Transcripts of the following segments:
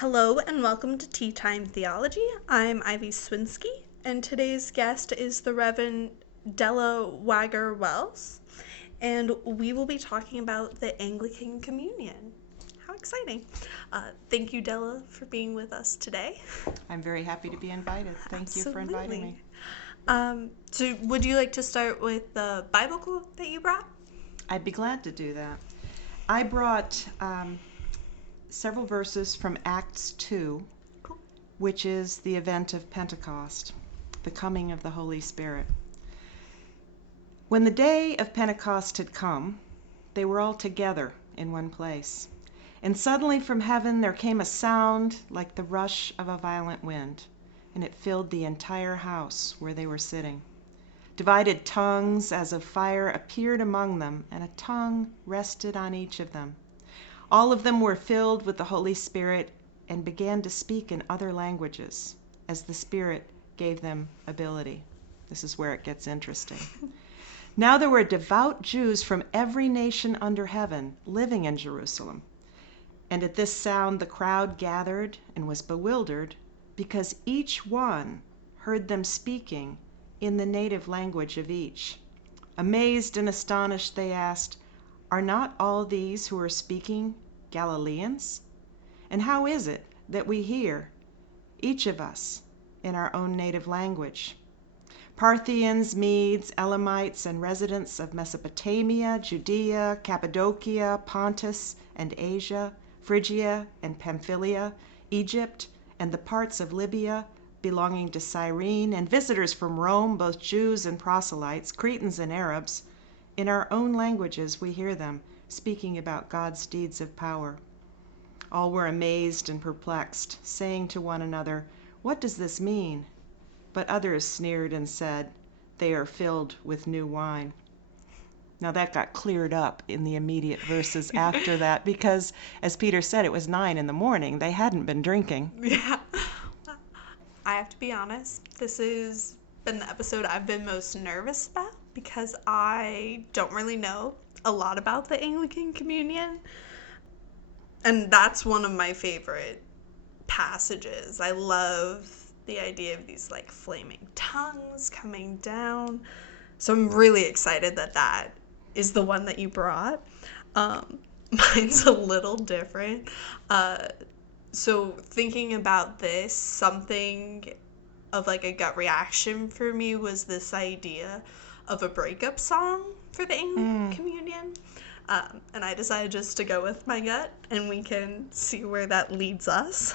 Hello and welcome to Tea Time Theology. I'm Ivy Swinsky, and today's guest is the Reverend Della Wagger-Wells, and we will be talking about the Anglican Communion. How exciting. Thank you, Della, for being with us today. I'm very happy to be invited. Thank you for inviting me. So would you like to start with the Bible quote that you brought? I'd be glad to do that. I brought several verses from Acts 2, which is the event of Pentecost, the coming of the Holy Spirit. When the day of Pentecost had come, they were all together in one place. And suddenly from heaven there came a sound like the rush of a violent wind, and it filled the entire house where they were sitting. Divided tongues as of fire appeared among them, and a tongue rested on each of them. All of them were filled with the Holy Spirit and began to speak in other languages as the Spirit gave them ability. This is where it gets interesting. Now there were devout Jews from every nation under heaven living in Jerusalem. And at this sound the crowd gathered and was bewildered because each one heard them speaking in the native language of each. Amazed and astonished, they asked, "Are not all these who are speaking Galileans? And how is it that we hear, each of us, in our own native language?" Parthians, Medes, Elamites, and residents of Mesopotamia, Judea, Cappadocia, Pontus, and Asia, Phrygia and Pamphylia, Egypt, and the parts of Libya belonging to Cyrene, and visitors from Rome, both Jews and proselytes, Cretans and Arabs, in our own languages we hear them speaking about God's deeds of power. All were amazed and perplexed, saying to one another, "What does this mean?" But others sneered and said, "They are filled with new wine." Now that got cleared up in the immediate verses after that because, as Peter said, it was 9 a.m. They hadn't been drinking. Yeah. I have to be honest, this has been the episode I've been most nervous about because I don't really know a lot about the Anglican Communion. And that's one of my favorite passages. I love the idea of these like flaming tongues coming down. So I'm really excited that that is the one that you brought. Mine's a little different. So thinking about this, something of like a gut reaction for me was this idea of a breakup song for the Anglican Communion. And I decided just to go with my gut, and we can see where that leads us.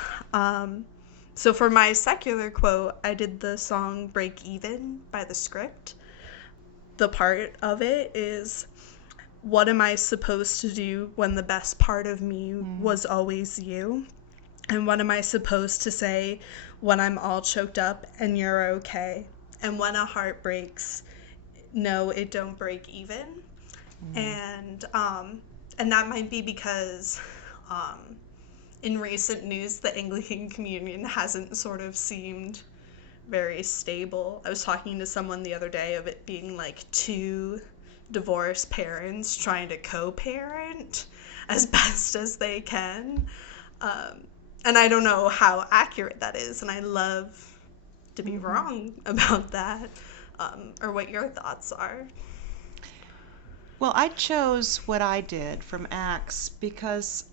So for my secular quote, I did the song Break Even by The Script. The part of it is, "What am I supposed to do when the best part of me was always you? And what am I supposed to say when I'm all choked up and you're okay? And when a heart breaks, no, it don't break even." And that might be because in recent news, the Anglican Communion hasn't sort of seemed very stable. I was talking to someone the other day of it being like two divorced parents trying to co-parent as best as they can. And I don't know how accurate that is, and I love to be wrong about that, or what your thoughts are. Well, I chose what I did from Acts because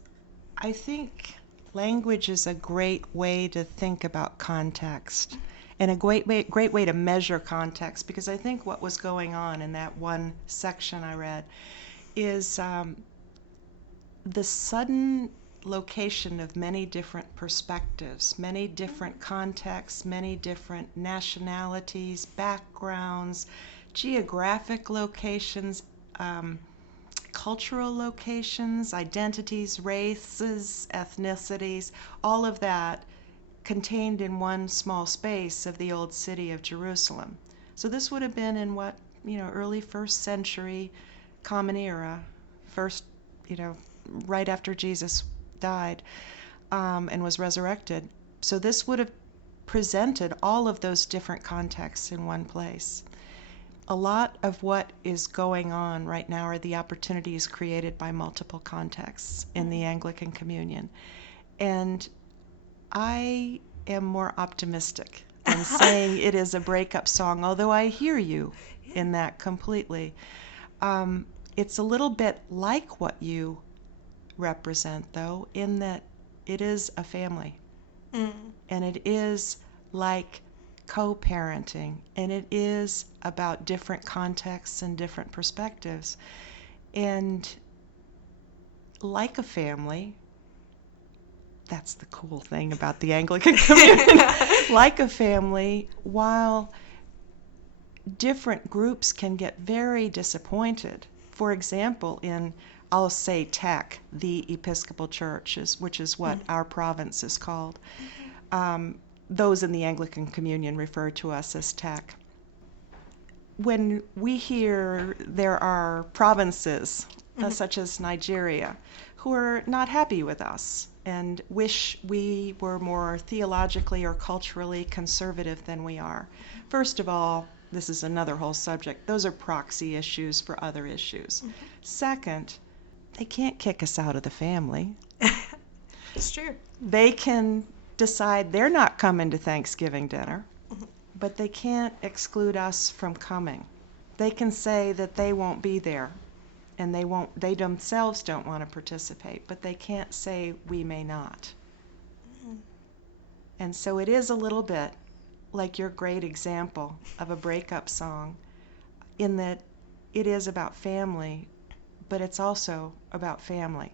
I think language is a great way to think about context and a great way to measure context, because I think what was going on in that one section I read is the sudden location of many different perspectives, many different contexts, many different nationalities, backgrounds, geographic locations, cultural locations, identities, races, ethnicities, all of that contained in one small space of the old city of Jerusalem. So this would have been in early 1st century Common Era, right after Jesus died and was resurrected. So this would have presented all of those different contexts in one place. A lot of what is going on right now are the opportunities created by multiple contexts in the Anglican Communion. And I am more optimistic than saying it is a breakup song, although I hear you in that completely. It's a little bit like what you represent, though, in that it is a family. And it is like co-parenting, and it is about different contexts and different perspectives. And like a family, that's the cool thing about the Anglican Communion. Like a family, while different groups can get very disappointed. For example, I'll say TEC, the Episcopal Church, which is what our province is called. Those in the Anglican Communion refer to us as TEC. When we hear there are provinces, such as Nigeria, who are not happy with us and wish we were more theologically or culturally conservative than we are. First of all, this is another whole subject. Those are proxy issues for other issues. Second, they can't kick us out of the family. It's true. They can decide they're not coming to Thanksgiving dinner, but they can't exclude us from coming. They can say that they won't be there, and they themselves don't want to participate, but they can't say we may not. And so it is a little bit like your great example of a breakup song, in that it is about family, but it's also about family.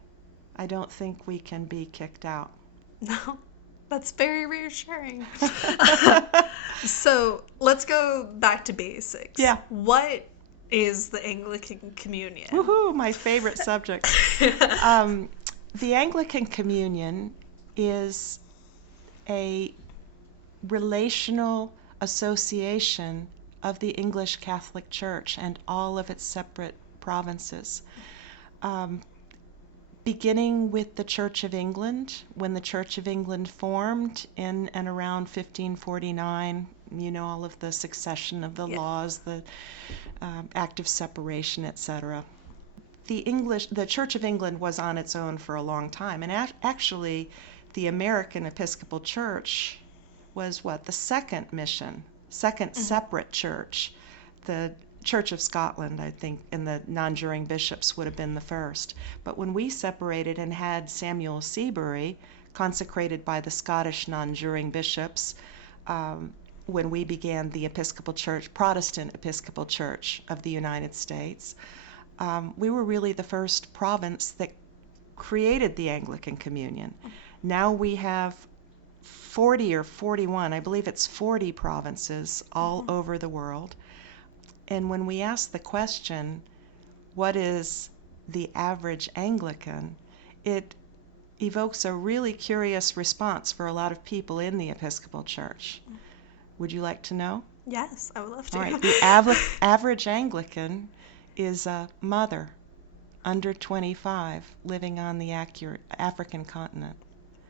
I don't think we can be kicked out. No, that's very reassuring. So let's go back to basics. Yeah. What is the Anglican Communion? Woohoo, my favorite subject. The Anglican Communion is a relational association of the English Catholic Church and all of its separate provinces. Beginning with the Church of England, when the Church of England formed in and around 1549, you know, all of the succession of the laws, the Act of Separation, etc. The Church of England was on its own for a long time, and actually the American Episcopal Church was the second separate church. The Church of Scotland, I think, and the non-juring bishops would have been the first. But when we separated and had Samuel Seabury consecrated by the Scottish non-juring bishops, when we began the Episcopal Church, Protestant Episcopal Church of the United States, we were really the first province that created the Anglican Communion. Now we have 40 or 41, I believe it's 40 provinces all over the world. And when we ask the question, what is the average Anglican, it evokes a really curious response for a lot of people in the Episcopal Church. Would you like to know? Yes, I would love to. All right. The average Anglican is a mother under 25 living on the African continent.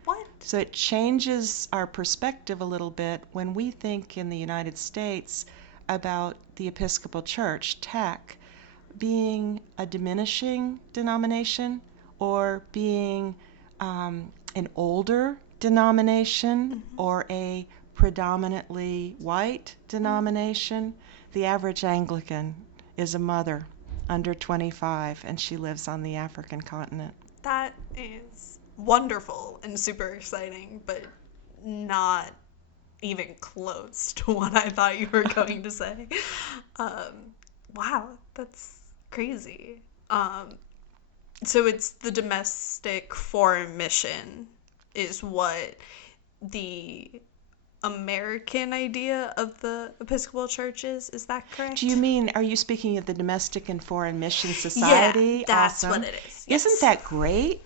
What? So it changes our perspective a little bit when we think in the United States about the Episcopal Church, TEC, being a diminishing denomination or being an older denomination or a predominantly white denomination. The average Anglican is a mother under 25, and she lives on the African continent. That is wonderful and super exciting, but not even close to what I thought you were going to say. Wow, that's crazy. So it's the domestic foreign mission is what the American idea of the Episcopal Church is that correct? Do you mean, are you speaking of the Domestic and Foreign Mission Society? Yeah, that's awesome. what it is. Yes. Isn't that great?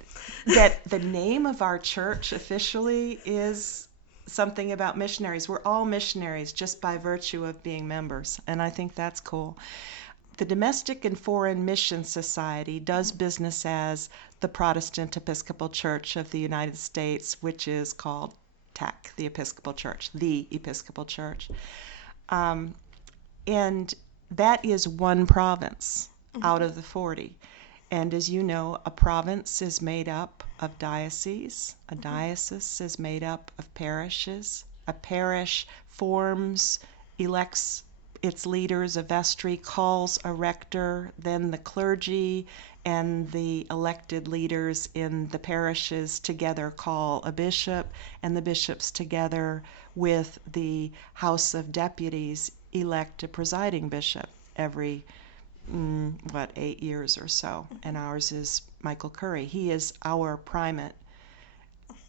That the name of our church officially is something about missionaries. We're all missionaries just by virtue of being members, and I think that's cool. The Domestic and Foreign Mission Society does business as the Protestant Episcopal Church of the United States, which is called TEC, the Episcopal Church, the Episcopal Church. And that is one province out of the 40. And as you know, a province is made up of dioceses. A diocese is made up of parishes. A parish elects its leaders, a vestry, calls a rector, then the clergy and the elected leaders in the parishes together call a bishop, and the bishops together with the House of Deputies elect a presiding bishop every 8 years or so. And ours is Michael Curry. He is our primate,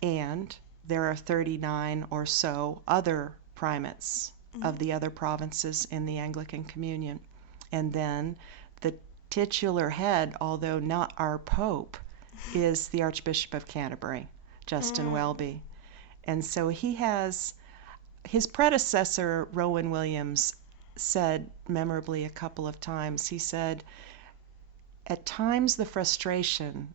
and there are 39 or so other primates of the other provinces in the Anglican Communion. And then the titular head, although not our Pope, is the Archbishop of Canterbury, Justin Welby. And so he has, his predecessor, Rowan Williams, said memorably a couple of times, he said, at times the frustration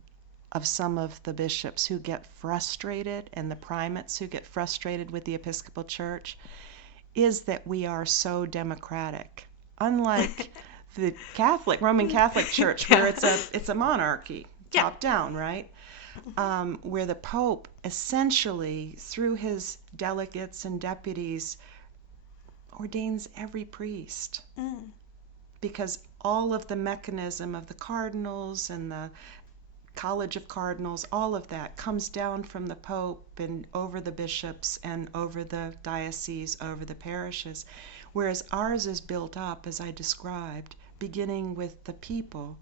of some of the bishops who get frustrated and the primates who get frustrated with the Episcopal Church is that we are so democratic, unlike the Roman Catholic Church, where it's a monarchy, top down, right? Where the Pope essentially, through his delegates and deputies, ordains every priest, because all of the mechanism of the cardinals and the College of Cardinals, all of that comes down from the Pope and over the bishops and over the dioceses, over the parishes, whereas ours is built up, as I described, beginning with the people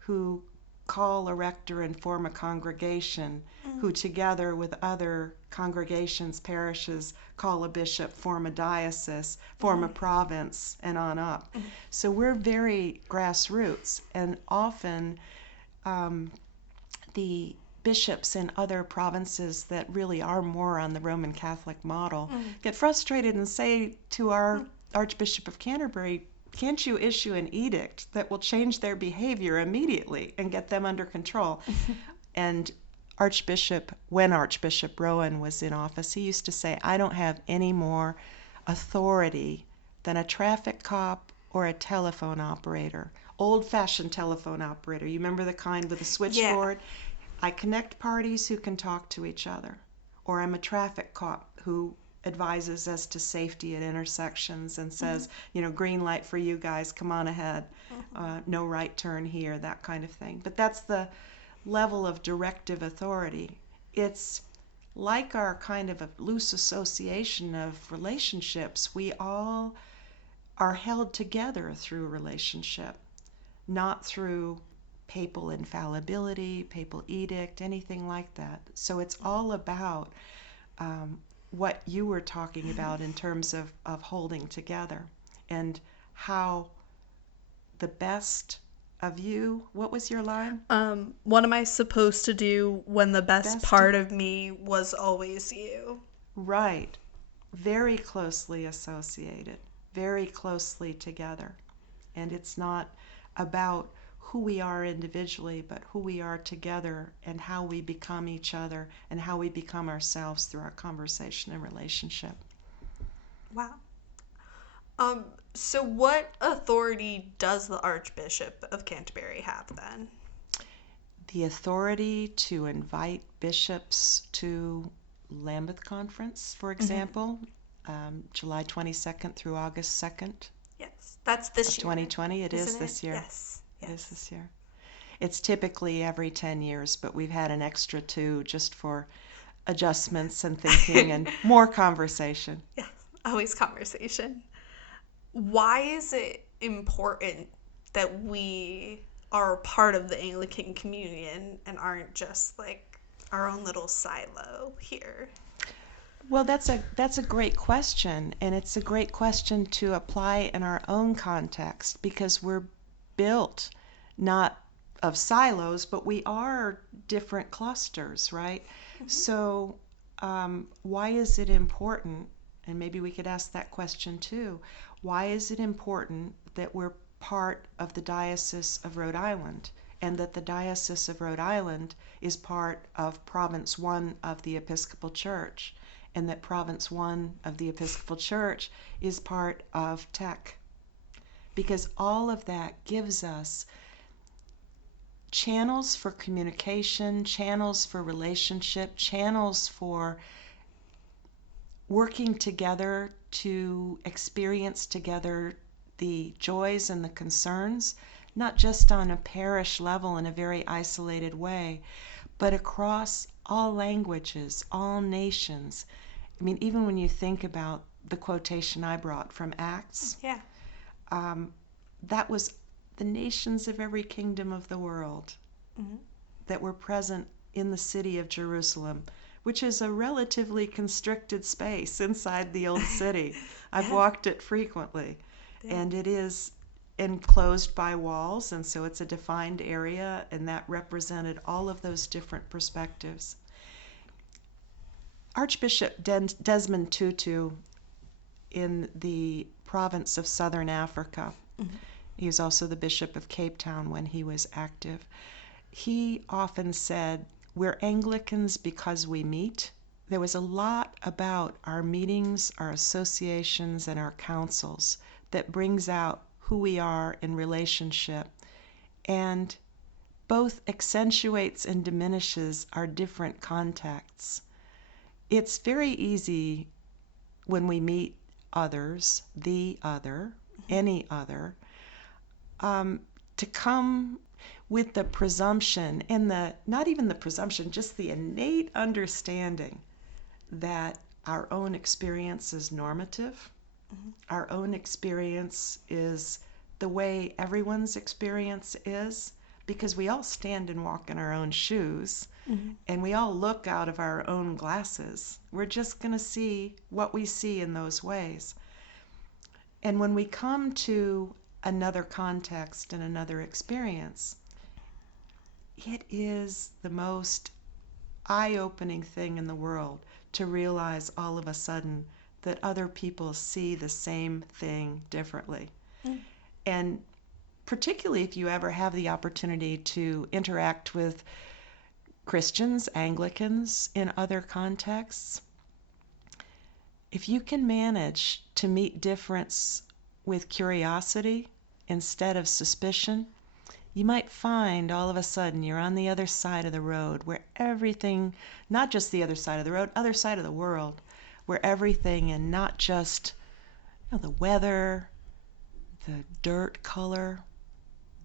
who call a rector and form a congregation, who together with other congregations, parishes, call a bishop, form a diocese, form a province, and on up. So we're very grassroots, and often the bishops in other provinces that really are more on the Roman Catholic model get frustrated and say to our Archbishop of Canterbury, can't you issue an edict that will change their behavior immediately and get them under control? And when Archbishop Rowan was in office, he used to say, I don't have any more authority than a traffic cop or a telephone operator. Old-fashioned telephone operator. You remember the kind with a switchboard? Yeah. I connect parties who can talk to each other. Or I'm a traffic cop who advises as to safety at intersections and says, green light for you guys, come on ahead. No right turn here, that kind of thing. But that's the level of directive authority. It's like our kind of a loose association of relationships. We all are held together through a relationship, not through papal infallibility, papal edict, anything like that. So it's all about what you were talking about in terms of holding together, and how the best of you, what was your line? What am I supposed to do when the best part of me was always you? Right. Very closely associated, very closely together. And it's not about who we are individually, but who we are together and how we become each other and how we become ourselves through our conversation and relationship. Wow. So what authority does the Archbishop of Canterbury have then? The authority to invite bishops to Lambeth Conference, for example, July 22nd through August 2nd. Yes, that's this year. 2020, it is this year. Yes. It is this year. It's typically every 10 years, but we've had an extra 2 just for adjustments and thinking and more conversation. Yes, always conversation. Why is it important that we are part of the Anglican Communion and aren't just like our own little silo here? Well, that's a great question, and it's a great question to apply in our own context, because we're built not of silos, but we are different clusters, right? So why is it important, and maybe we could ask that question too, why is it important that we're part of the Diocese of Rhode Island, and that the Diocese of Rhode Island is part of Province 1 of the Episcopal Church, and that Province 1 of the Episcopal Church is part of TEC? Because all of that gives us channels for communication, channels for relationship, channels for working together to experience together the joys and the concerns, not just on a parish level in a very isolated way, but across all languages, all nations. I mean, even when you think about the quotation I brought from Acts, Yeah. that was the nations of every kingdom of the world that were present in the city of Jerusalem, which is a relatively constricted space inside the old city. I've walked it frequently, and it is enclosed by walls, and so it's a defined area, and that represented all of those different perspectives. Archbishop Desmond Tutu in the province of Southern Africa, he was also the Bishop of Cape Town when he was active, he often said, "We're Anglicans because we meet." There was a lot about our meetings, our associations, and our councils that brings out who we are in relationship, and both accentuates and diminishes our different contexts. It's very easy when we meet others, the other, any other, to come with the presumption, and not even the presumption, just the innate understanding that our own experience is normative. Our own experience is the way everyone's experience is, because we all stand and walk in our own shoes, and we all look out of our own glasses. We're just going to see what we see in those ways. And when we come to another context and another experience, it is the most eye-opening thing in the world to realize all of a sudden that other people see the same thing differently. And particularly if you ever have the opportunity to interact with Christians, Anglicans in other contexts, if you can manage to meet difference with curiosity instead of suspicion, you might find all of a sudden you're on the other side of the road where everything, not just the other side of the road, other side of the world, where everything, and not just the weather, the dirt color,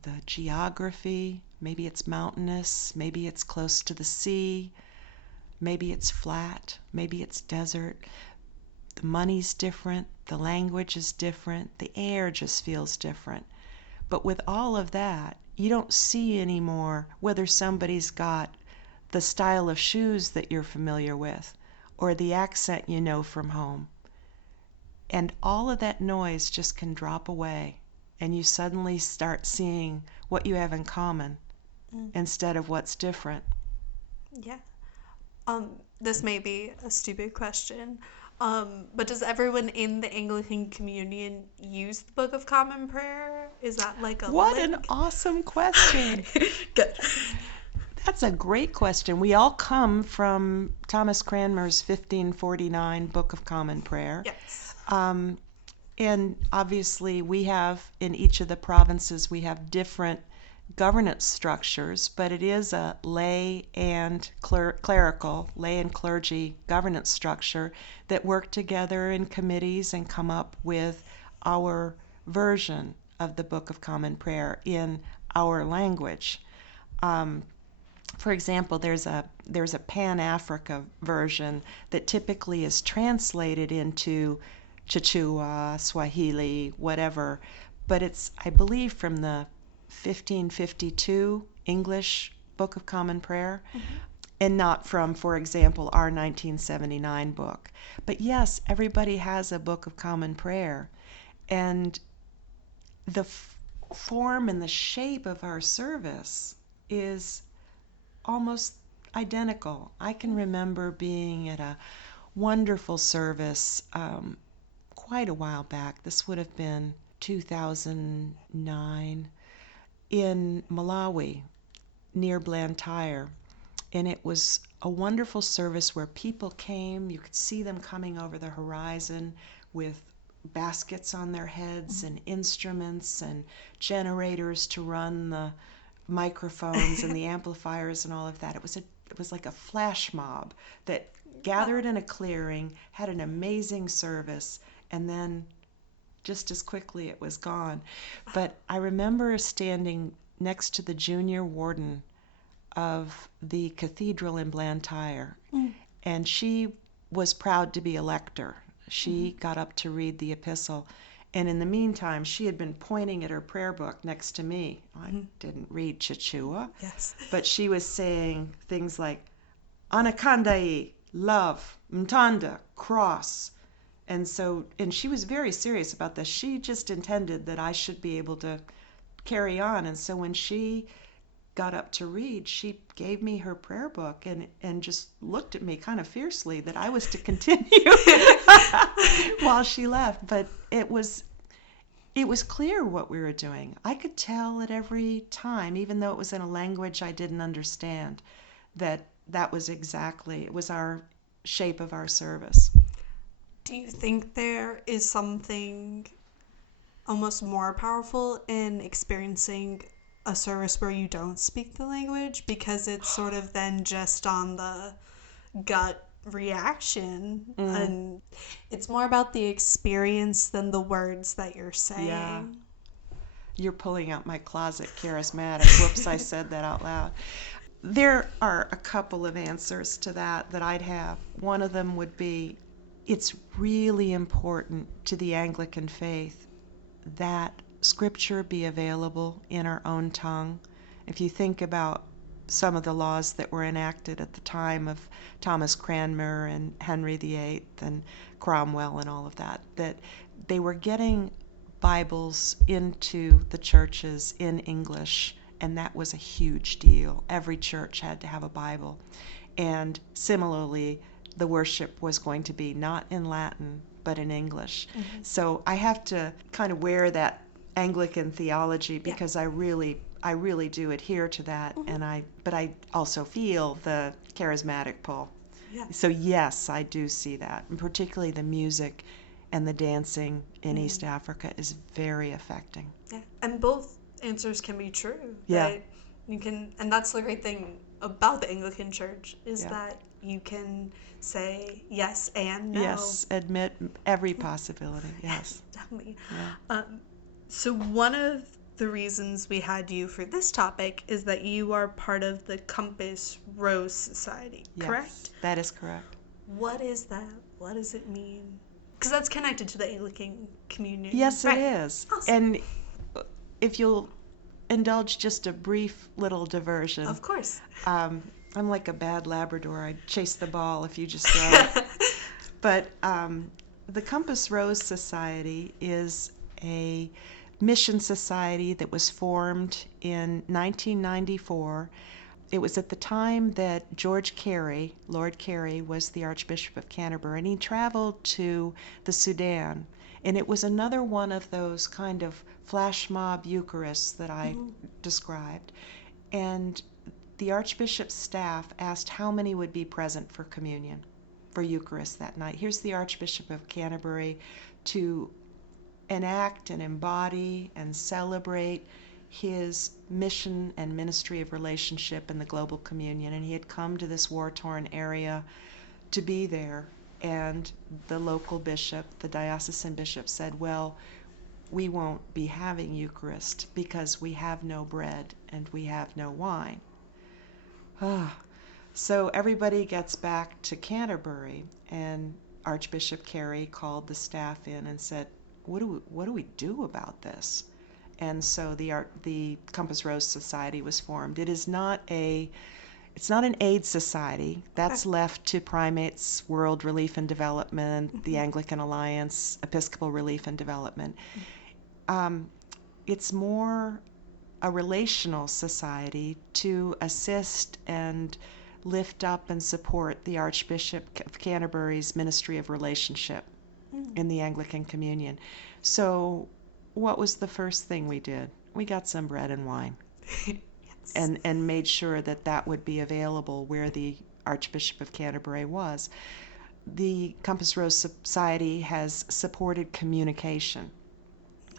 the geography, maybe it's mountainous, maybe it's close to the sea, maybe it's flat, maybe it's desert. The money's different, the language is different, the air just feels different. But with all of that, you don't see anymore whether somebody's got the style of shoes that you're familiar with or the accent you know from home. And all of that noise just can drop away, and you suddenly start seeing what you have in common instead of what's different. Yeah. This may be a stupid question, but does everyone in the Anglican Communion use the Book of Common Prayer? Is that like a What link? an awesome question. Good. That's a great question. We all come from Thomas Cranmer's 1549 Book of Common Prayer. Yes. And obviously we have, in each of the provinces, we have different governance structures, but it is a lay and clerical, lay and clergy governance structure that work together in committees and come up with our version of the Book of Common Prayer in our language. For example, there's a Pan-Africa version that typically is translated into Chichewa, Swahili, whatever, but it's, I believe, from the 1552 English Book of Common Prayer, and not from, for example, our 1979 book. But yes, everybody has a Book of Common Prayer, and the form and the shape of our service is almost identical. I can remember being at a wonderful service quite a while back. This would have been 2009 in Malawi near Blantyre, and it was a wonderful service where people came. You could see them coming over the horizon with baskets on their heads and instruments and generators to run the microphones and the amplifiers and all of that. It was like a flash mob that gathered in a clearing, had an amazing service, and then just as quickly it was gone. But I remember standing next to the junior warden of the cathedral in Blantyre, and she was proud to be a lector. She got up to read the epistle, and in the meantime, she had been pointing at her prayer book next to me. I didn't read Chichua, but she was saying things like, Anakandai, love, Mtanda, cross. And she was very serious about this. She just intended that I should be able to carry on. And so when she got up to read, she gave me her prayer book and just looked at me kind of fiercely that I was to continue while she left. But it was clear what we were doing. I could tell at every time, even though it was in a language I didn't understand, that was exactly, it was our shape of our service. Do you think there is something almost more powerful in experiencing a service where you don't speak the language, because it's sort of then just on the gut reaction, and it's more about the experience than the words that you're saying? Yeah. You're pulling out my closet charismatic. Whoops, I said that out loud. There are a couple of answers to that I'd have. One of them would be, it's really important to the Anglican faith that Scripture be available in our own tongue. If you think about some of the laws that were enacted at the time of Thomas Cranmer and Henry VIII and Cromwell and all of that they were getting Bibles into the churches in English, and that was a huge deal. Every church had to have a Bible. And similarly, the worship was going to be not in Latin, but in English. So I have to kind of wear that Anglican theology because I really do adhere to that, but I also feel the charismatic pull. So yes, I do see that, and particularly the music and the dancing in East Africa is very affecting. Yeah, and both answers can be true. Yeah, right? You can, and that's the great thing about the Anglican Church is that you can say yes and no. Yes, admit every possibility. Yes, definitely. Yeah. So one of the reasons we had you for this topic is that you are part of the Compass Rose Society, correct? Yes, that is correct. What is that? What does it mean? Because that's connected to the Anglican Communion. Yes, right. It is. Awesome. And if you'll indulge just a brief little diversion. Of course. I'm like a bad Labrador. I chase the ball if you just throw it. But the Compass Rose Society is a mission society that was formed in 1994. It was at the time that George Carey, Lord Carey, was the Archbishop of Canterbury, and he traveled to the Sudan. And it was another one of those kind of flash mob Eucharists that I described. And the Archbishop's staff asked how many would be present for communion, for Eucharist that night. Here's the Archbishop of Canterbury to enact and embody and celebrate his mission and ministry of relationship in the global communion. And he had come to this war-torn area to be there. And the local bishop, the diocesan bishop, said, well, we won't be having Eucharist because we have no bread and we have no wine. So everybody gets back to Canterbury, and Archbishop Carey called the staff in and said, what do we do about this? And so the Compass Rose Society was formed. It's not an aid society. That's left to Primates, World Relief and Development, the Anglican Alliance, Episcopal Relief and Development. It's more a relational society to assist and lift up and support the Archbishop of Canterbury's ministry of relationship in the Anglican Communion. So what was the first thing we did? We got some bread and wine. Yes. And made sure that would be available where the Archbishop of Canterbury was. The Compass Rose Society has supported communication.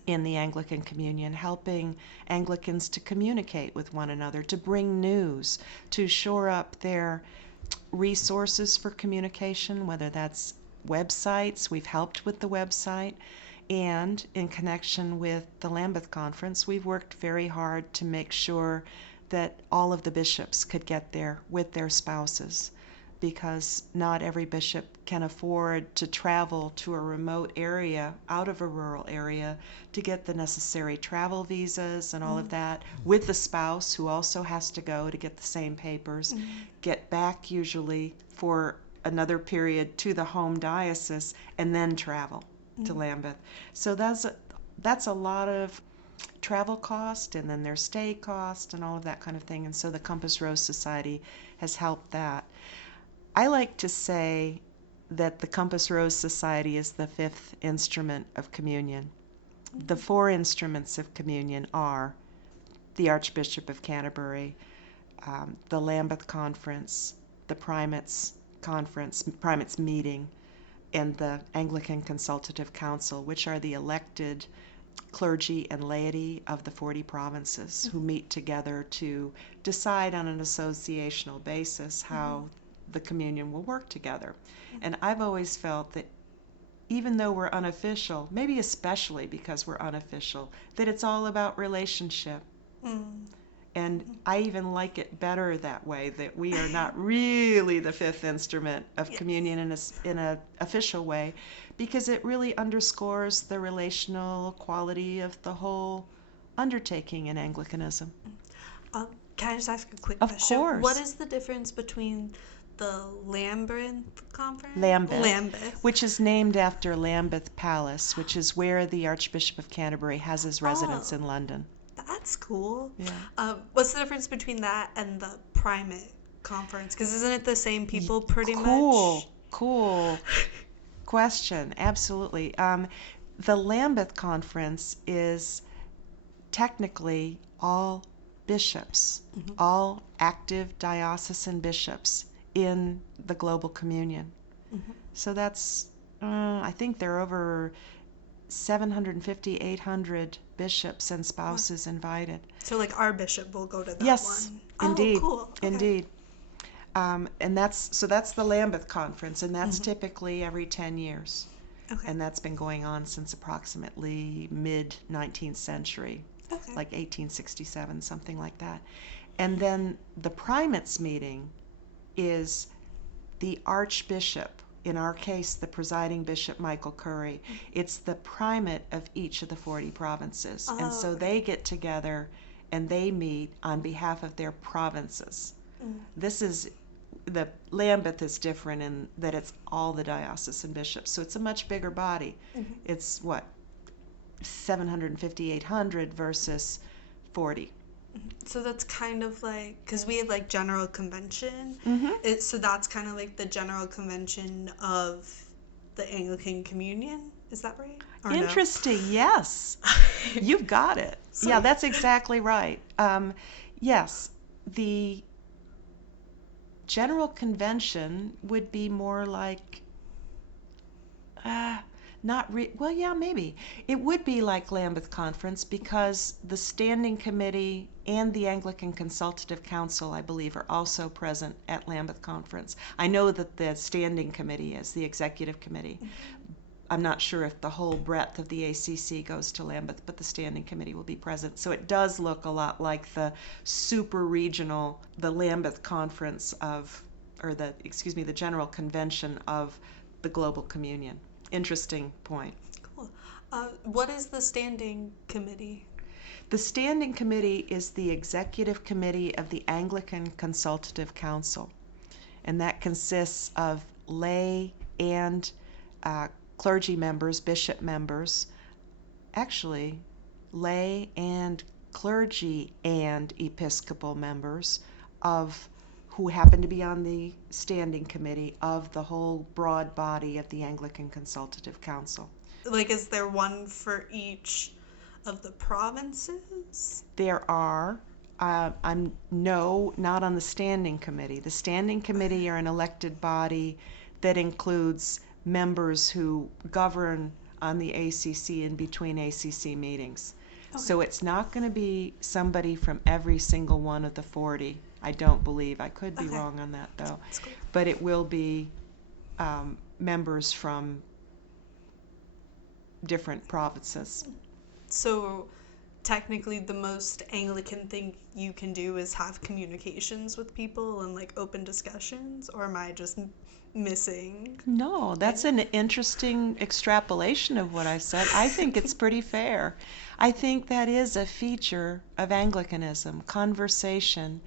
in the Anglican Communion, helping Anglicans to communicate with one another, to bring news, to shore up their resources for communication, whether that's websites. We've helped with the website. And in connection with the Lambeth Conference, we've worked very hard to make sure that all of the bishops could get there with their spouses, because not every bishop can afford to travel to a remote area, out of a rural area, to get the necessary travel visas and all of that, with the spouse who also has to go to get the same papers, get back usually for another period to the home diocese, and then travel to Lambeth. So that's a lot of travel cost, and then their stay cost and all of that kind of thing. And so the Compass Rose Society has helped that. I like to say that the Compass Rose Society is the fifth instrument of communion. The four instruments of communion are the Archbishop of Canterbury, the Lambeth Conference, the Primates Conference, Primates Meeting, and the Anglican Consultative Council, which are the elected clergy and laity of the 40 provinces who meet together to decide on an associational basis how the communion will work together. And I've always felt that even though we're unofficial, maybe especially because we're unofficial, that it's all about relationship. And I even like it better that way, that we are not really the fifth instrument of communion in an official way, because it really underscores the relational quality of the whole undertaking in Anglicanism. Can I just ask a quick Of question? course. What is the difference between the Lambeth Conference? Lambeth, which is named after Lambeth Palace, which is where the Archbishop of Canterbury has his residence in London. That's cool. Yeah. What's the difference between that and the Primate Conference? Because isn't it the same people pretty much? Cool question. Absolutely. The Lambeth Conference is technically all bishops, all active diocesan bishops in the global communion. So that's, I think there are over 750, 800 bishops and spouses invited. So like our bishop will go to that yes, one? Indeed. Oh, cool. Okay. Indeed. And that's the Lambeth Conference, and that's typically every 10 years. Okay. And that's been going on since approximately mid-19th century, like 1867, something like that. And then the Primates meeting is the Archbishop, in our case, the presiding bishop, Michael Curry. It's the primate of each of the 40 provinces. And so they get together and they meet on behalf of their provinces. The Lambeth is different in that it's all the diocesan bishops. So it's a much bigger body. It's 750, 800 versus 40. So that's kind of like, because we have like General Convention, so that's kind of like the General Convention of the Anglican Communion, is that right? Or Interesting, no? Yes. You've got it. Sweet. Yeah, that's exactly right. Yes, the General Convention would be more like, well, yeah, maybe. It would be like Lambeth Conference, because the Standing Committee and the Anglican Consultative Council, I believe, are also present at Lambeth Conference. I know that the Standing Committee is the Executive Committee. I'm not sure if the whole breadth of the ACC goes to Lambeth, but the Standing Committee will be present. So it does look a lot like the super regional, the Lambeth Conference the General Convention of the Global Communion. Interesting point. Cool. What is the Standing Committee? The Standing Committee is the executive committee of the Anglican Consultative Council, and that consists of lay and clergy members, bishop members, actually lay and clergy and Episcopal members who happen to be on the Standing Committee of the whole broad body of the Anglican Consultative Council. Like, is there one for each of the provinces? There are. No, not on the Standing Committee. The Standing Committee are an elected body that includes members who govern on the ACC in between ACC meetings. Okay. So it's not going to be somebody from every single one of the 40. I don't believe. I could be Okay. wrong on that, though. That's cool. But it will be members from different provinces. So technically the most Anglican thing you can do is have communications with people and like open discussions, or am I just missing? No, that's an interesting extrapolation of what I said. I think it's pretty fair. I think that is a feature of Anglicanism, conversation.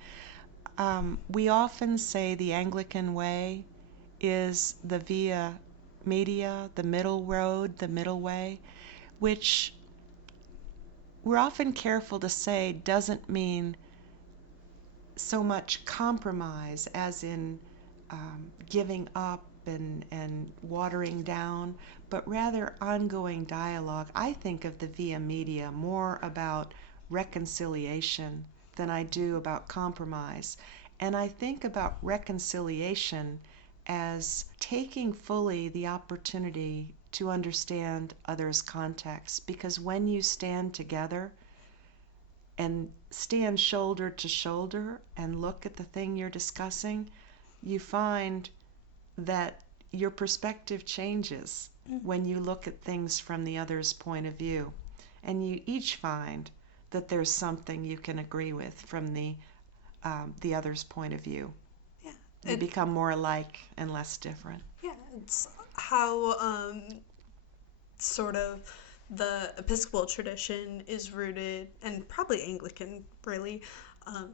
We often say the Anglican way is the via media, the middle road, the middle way, which we're often careful to say doesn't mean so much compromise as in giving up and watering down, but rather ongoing dialogue. I think of the via media more about reconciliation than I do about compromise. And I think about reconciliation as taking fully the opportunity to understand others' context, because when you stand together and stand shoulder to shoulder and look at the thing you're discussing, you find that your perspective changes when you look at things from the other's point of view. And you each find that there's something you can agree with from the other's point of view. Yeah. You become more alike and less different. Yeah, it's how sort of the Episcopal tradition is rooted, and probably Anglican really,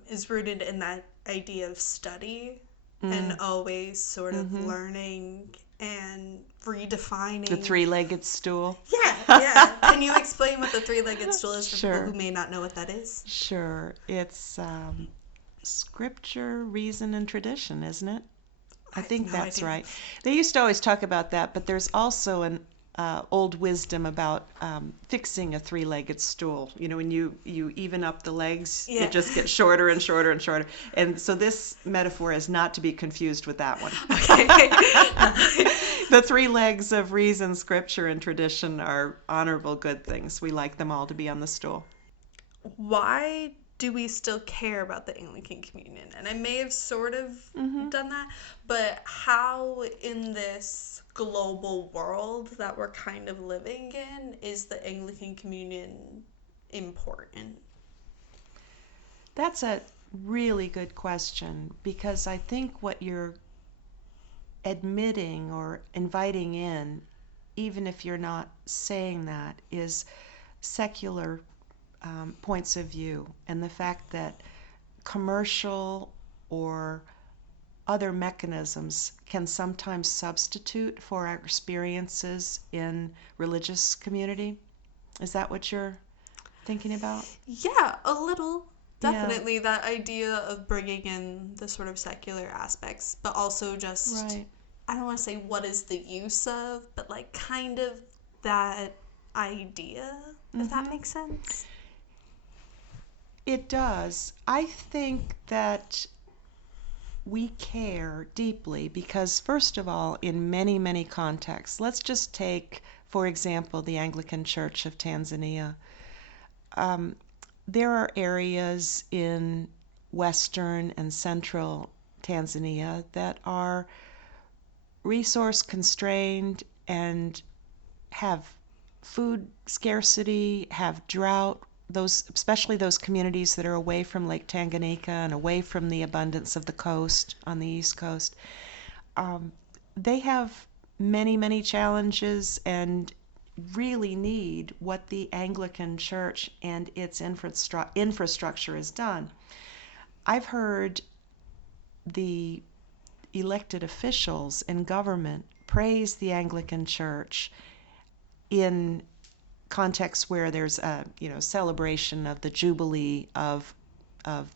is rooted in that idea of study and always sort of learning and redefining. The three-legged stool. Yeah. Can you explain what the three-legged stool is for Sure. people who may not know what that is? Sure. It's scripture, reason, and tradition, isn't it? I think that's right. They used to always talk about that, but there's also an old wisdom about fixing a three-legged stool. You know, when you even up the legs, it just gets shorter and shorter and shorter. And so this metaphor is not to be confused with that one. Okay. The three legs of reason, scripture, and tradition are honorable good things. We like them all to be on the stool. Why do we still care about the Anglican Communion? And I may have sort of done that, but how in this global world that we're kind of living in is the Anglican Communion important? That's a really good question, because I think what you're admitting or inviting in, even if you're not saying that, is secular points of view, and the fact that commercial or other mechanisms can sometimes substitute for our experiences in religious community. Is that what you're thinking about? Yeah, a little. Definitely that idea of bringing in the sort of secular aspects, but also just, right. I don't want to say what is the use of, but like kind of that idea, if that makes sense. It does. I think that we care deeply because, first of all, in many, many contexts, let's just take, for example, the Anglican Church of Tanzania. There are areas in western and central Tanzania that are resource constrained and have food scarcity, have drought, especially those communities that are away from Lake Tanganyika and away from the abundance of the coast on the East Coast. They have many, many challenges and really need what the Anglican Church and its infrastructure has done. I've heard the elected officials in government praise the Anglican Church in contexts where there's a celebration of the Jubilee of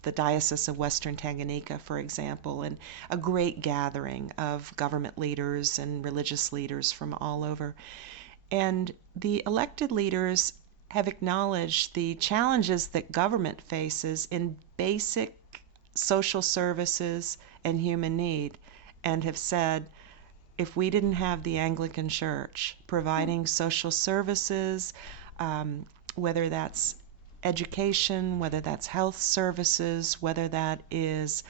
the Diocese of Western Tanganyika, for example, and a great gathering of government leaders and religious leaders from all over. And the elected leaders have acknowledged the challenges that government faces in basic social services and human need, and have said if we didn't have the Anglican Church providing social services, whether that's education, whether that's health services, whether that is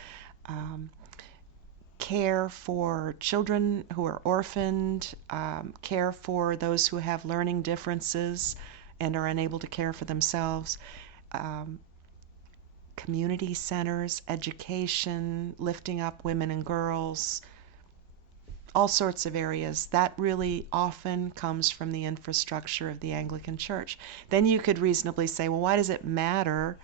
care for children who are orphaned, care for those who have learning differences and are unable to care for themselves, community centers, education, lifting up women and girls, all sorts of areas. That really often comes from the infrastructure of the Anglican Church. Then you could reasonably say, well, why does it matter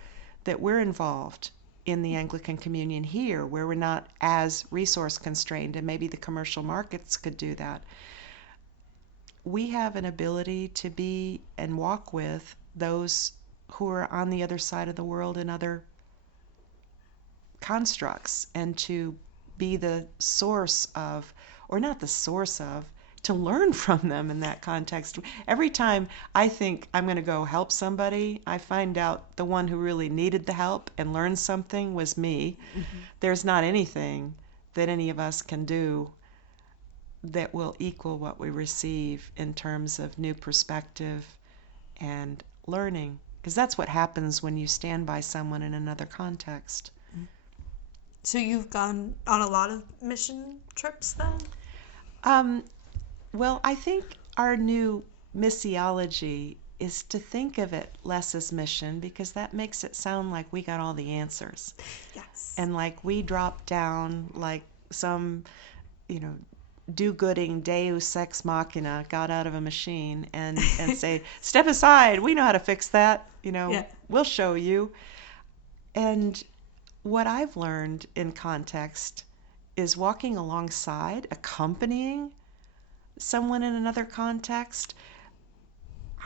that we're involved in the Anglican Communion here, where we're not as resource constrained, and maybe the commercial markets could do that? We have an ability to be and walk with those who are on the other side of the world in other constructs, and to be the source of, or not the source of, to learn from them in that context. Every time I think I'm going to go help somebody, I find out the one who really needed the help and learned something was me. Mm-hmm. There's not anything that any of us can do that will equal what we receive in terms of new perspective and learning, because that's what happens when you stand by someone in another context. So you've gone on a lot of mission trips then? Well, I think our new missiology is to think of it less as mission, because that makes it sound like we got all the answers. Yes. And like we drop down like some, do-gooding deus ex machina, got out of a machine, and say, step aside, we know how to fix that, We'll show you. And what I've learned in context is walking alongside, accompanying someone in another context.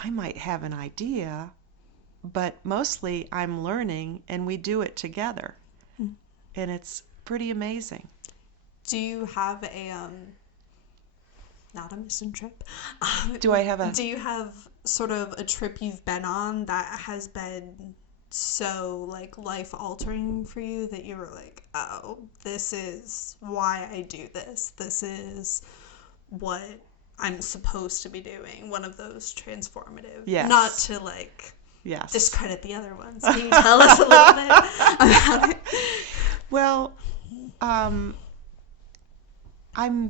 I might have an idea, but mostly I'm learning, and we do it together. Mm. And it's pretty amazing. Do you have not a mission trip? Do you have sort of a trip you've been on that has been so life altering for you that you were like, oh, this is why I do this. This is what I'm supposed to be doing. One of those transformative. Yes. Not to yes. discredit the other ones. Can you tell us a little bit about it? Well, I'm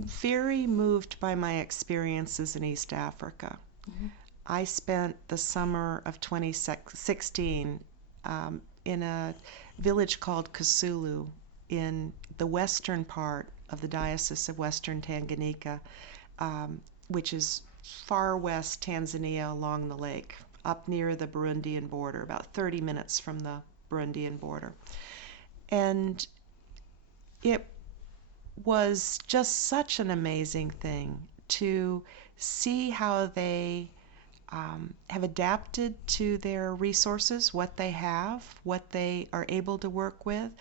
very moved by my experiences in East Africa. Mm-hmm. I spent the summer of 2016 in a village called Kasulu in the western part of the Diocese of Western Tanganyika, which is far west Tanzania along the lake, up near the Burundian border, about 30 minutes from the Burundian border. And it was just such an amazing thing to see how they have adapted to their resources, what they have, what they are able to work with.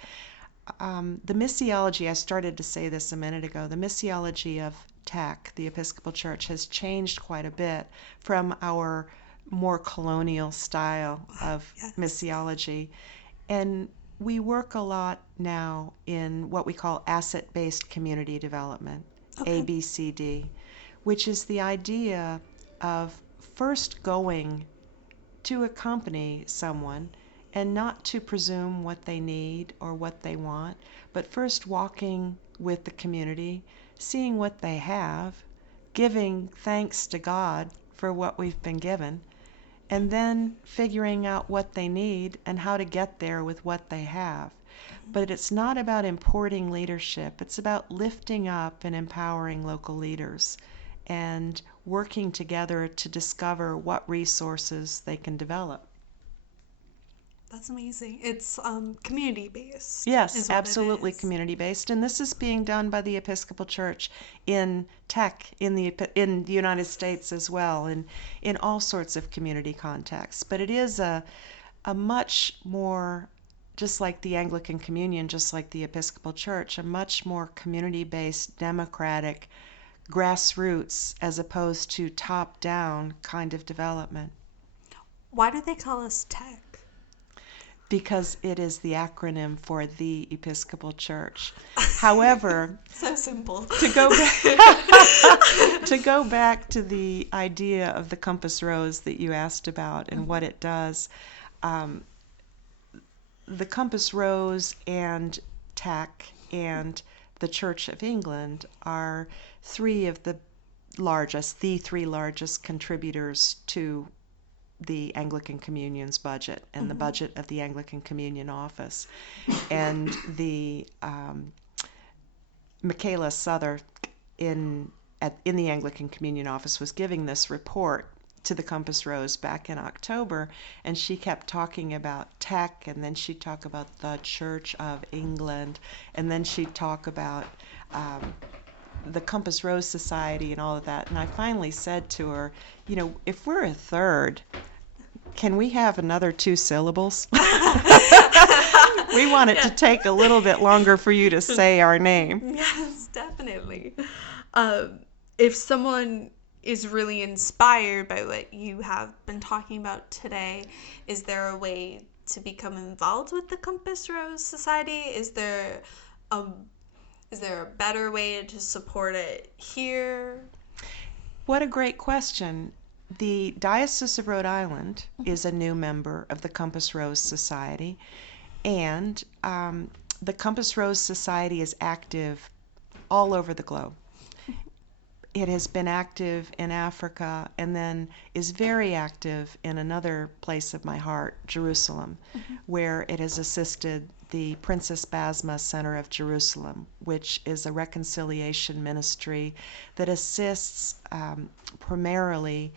The missiology, I started to say this a minute ago, the missiology of TEC, the Episcopal Church, has changed quite a bit from our more colonial style of yes. missiology. And we work a lot now in what we call asset-based community development, okay. ABCD, which is the idea of first going to accompany someone and not to presume what they need or what they want, but first walking with the community, seeing what they have, giving thanks to God for what we've been given, and then figuring out what they need and how to get there with what they have. But it's not about importing leadership. It's about lifting up and empowering local leaders and working together to discover what resources they can develop. That's amazing. It's community-based. Yes, absolutely community-based. And this is being done by the Episcopal Church in TEC, in the United States as well, and in all sorts of community contexts. But it is a much more, just like the Anglican Communion, just like the Episcopal Church, a much more community-based, democratic, grassroots, as opposed to top-down kind of development. Why do they call us TEC? Because it is the acronym for the Episcopal Church. However, So simple. To go back to the idea of the compass rose that you asked about and what it does, the compass rose and TAC and the Church of England are three largest contributors to the Anglican Communion's budget and the budget of the Anglican Communion office. And the Michaela Souther in the Anglican Communion office was giving this report to the Compass Rose back in October, and she kept talking about tech, and then she'd talk about the Church of England, and then she'd talk about the Compass Rose Society and all of that. And I finally said to her, if we're a third, can we have another 2 syllables? We want it to take a little bit longer for you to say our name. Yes, definitely. If someone is really inspired by what you have been talking about today, is there a way to become involved with the Compass Rose Society? Is there a better way to support it here? What a great question. The Diocese of Rhode Island is a new member of the Compass Rose Society, and the Compass Rose Society is active all over the globe. It has been active in Africa and then is very active in another place of my heart, Jerusalem, where it has assisted the Princess Basma Center of Jerusalem, which is a reconciliation ministry that assists primarily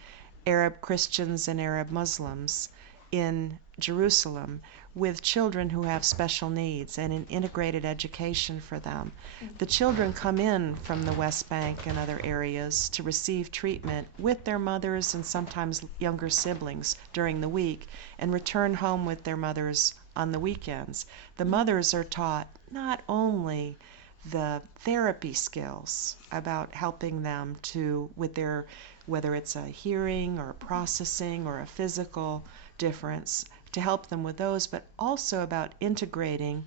Arab Christians and Arab Muslims in Jerusalem with children who have special needs and an integrated education for them. The children come in from the West Bank and other areas to receive treatment with their mothers and sometimes younger siblings during the week and return home with their mothers on the weekends. The mothers are taught not only the therapy skills about helping them with their, whether it's a hearing or a processing or a physical difference, to help them with those, but also about integrating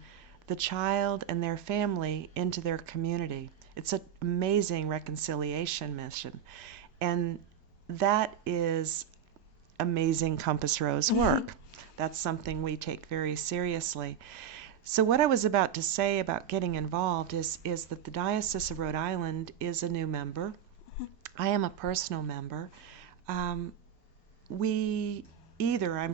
the child and their family into their community. It's an amazing reconciliation mission. And that is amazing Compass Rose work. That's something we take very seriously. So what I was about to say about getting involved is that the Diocese of Rhode Island is a new member. I am a personal member. I'm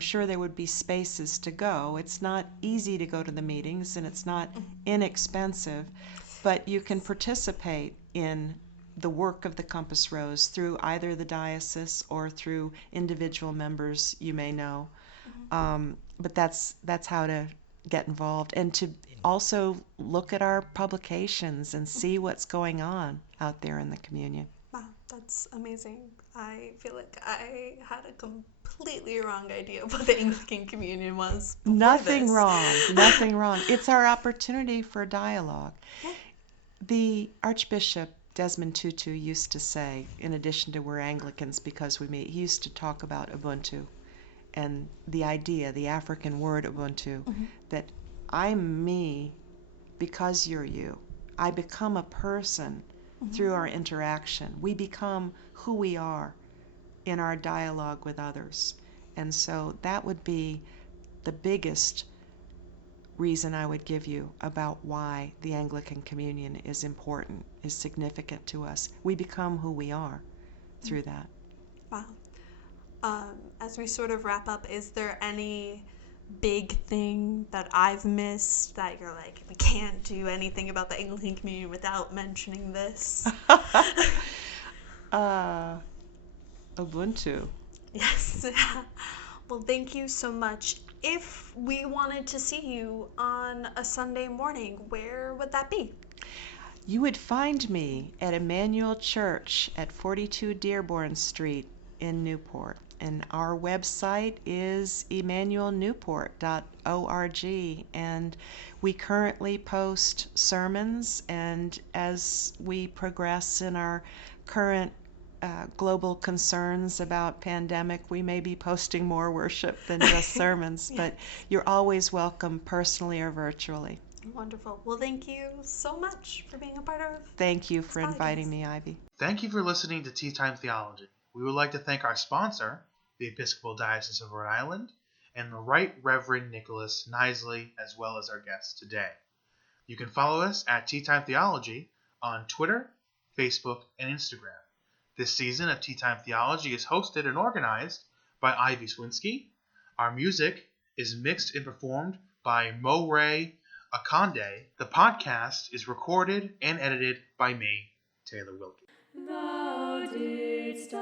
sure there would be spaces to go. It's not easy to go to the meetings, and it's not inexpensive, but you can participate in the work of the Compass Rose through either the diocese or through individual members you may know. But that's how to get involved, and to also look at our publications and see what's going on out there in the communion. Wow, that's amazing. I feel like I had a completely wrong idea of what the Anglican Communion was. Nothing wrong. It's our opportunity for dialogue. Yeah. The Archbishop Desmond Tutu used to say, in addition to we're Anglicans because we meet, he used to talk about Ubuntu and the idea, the African word Ubuntu, that I'm me because you're you. I become a person through our interaction. We become who we are in our dialogue with others. And so that would be the biggest reason I would give you about why the Anglican Communion is important, is significant to us. We become who we are through that. Wow. As we sort of wrap up, is there any big thing that I've missed that you're like, we can't do anything about the Anglican Communion without mentioning this? Ubuntu. Yes. Well, thank you so much. If we wanted to see you on a Sunday morning, where would that be? You would find me at Emmanuel Church at 42 Dearborn Street in Newport. And our website is emmanuelnewport.org, and we currently post sermons, and as we progress in our current global concerns about pandemic, we may be posting more worship than just sermons, but you're always welcome personally or virtually. Wonderful. Well, thank you so much for being a part of Thank you for this inviting podcast. me, Ivy. Thank you for listening to Tea Time Theology. We would like to thank our sponsor, the Episcopal Diocese of Rhode Island, and the Right Reverend Nicholas Knisley, as well as our guests today. You can follow us at Tea Time Theology on Twitter, Facebook, and Instagram. This season of Tea Time Theology is hosted and organized by Ivy Swinsky. Our music is mixed and performed by Mo Ray Akande. The podcast is recorded and edited by me, Taylor Wilkie. Thou didst